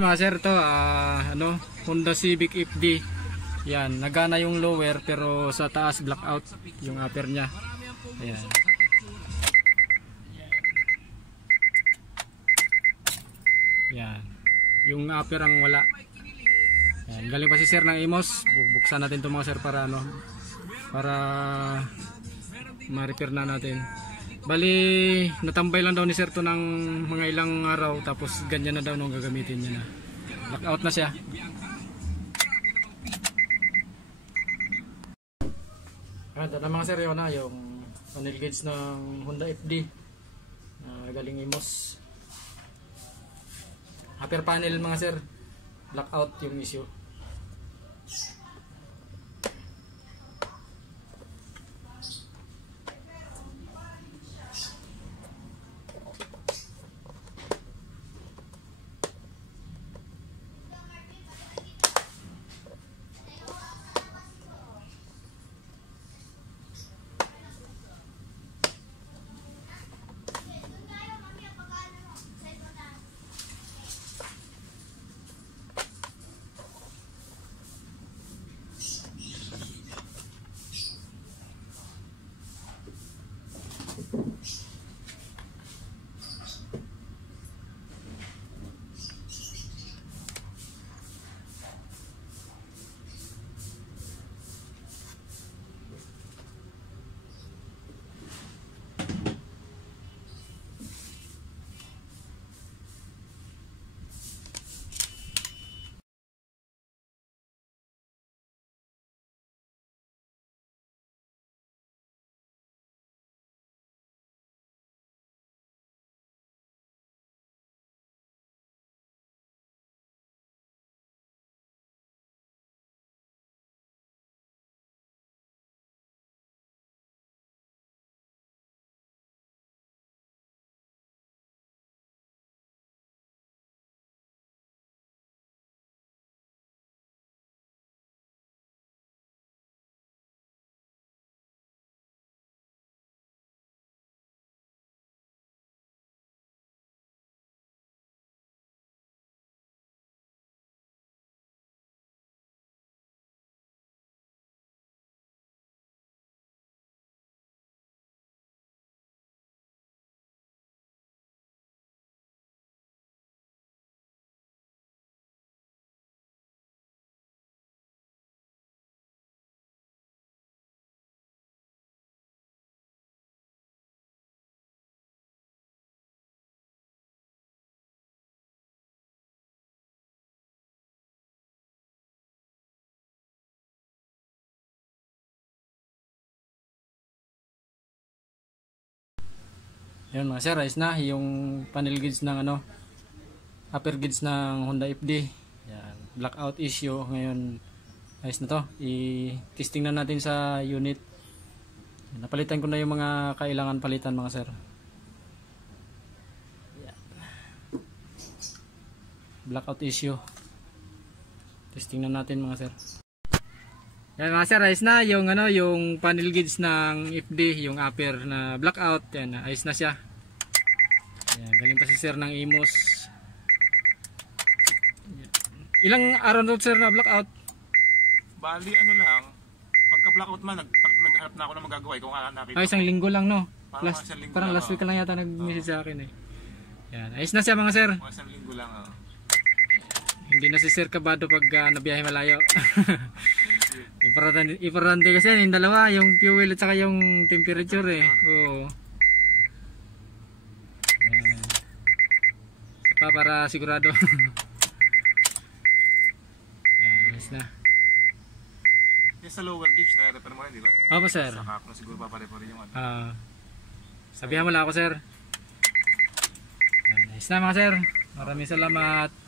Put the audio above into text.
Mga sir, to Honda Civic FD. Yan, nagana yung lower pero sa taas blackout yung upper niya. Ayan. Yan. Yung upper ang wala. Yan, galing pa si sir ng Imos. Buksan natin 'to mga sir para para ma-repair na natin. Bali, natambay lang daw ni sir to ng mga ilang araw tapos ganyan na daw nung gagamitin niya na. Blackout na siya. Ito na mga sir, yun na yung panel gauge ng Honda FD galing Imos. Upper panel mga sir, blackout yung issue. Yan mga sir, ayos na yung panel gauge ng upper gauge ng Honda FD. Yan, blackout issue ngayon. Ayos na to. I-testing na natin sa unit. Napalitan ko na yung mga kailangan palitan mga sir. Yan. Blackout issue. Testing na natin mga sir. Yan mga sir, ayos na yung yung panel gauge ng FD, yung upper na blackout. Yan, ayos na siya. Yan, galing pa si sir ng Imos. Yan. Ilang araw na sir na blackout? Bali lang, pagka blackout man naghanap na ako ng magagawa kung nakita. Ay, isang linggo lang no. Parang last week lang yata nag-message sa akin eh. Yan, ayos na siya mga sir. Isang linggo lang Hindi na si sir kabado pag nabiyahe malayo. Importante kasi yung dalawa, yung fuel at saka yung temperature eh. Oo. Ayan. Saka para sigurado. Ayan, ayos na. Yung sa lower gauge na repair mo rin, di ba? Opo sir. Sa kapno siguro paparepair yung sabihan mo lang ako sir. Ayan, ayos na mga sir. Maraming salamat.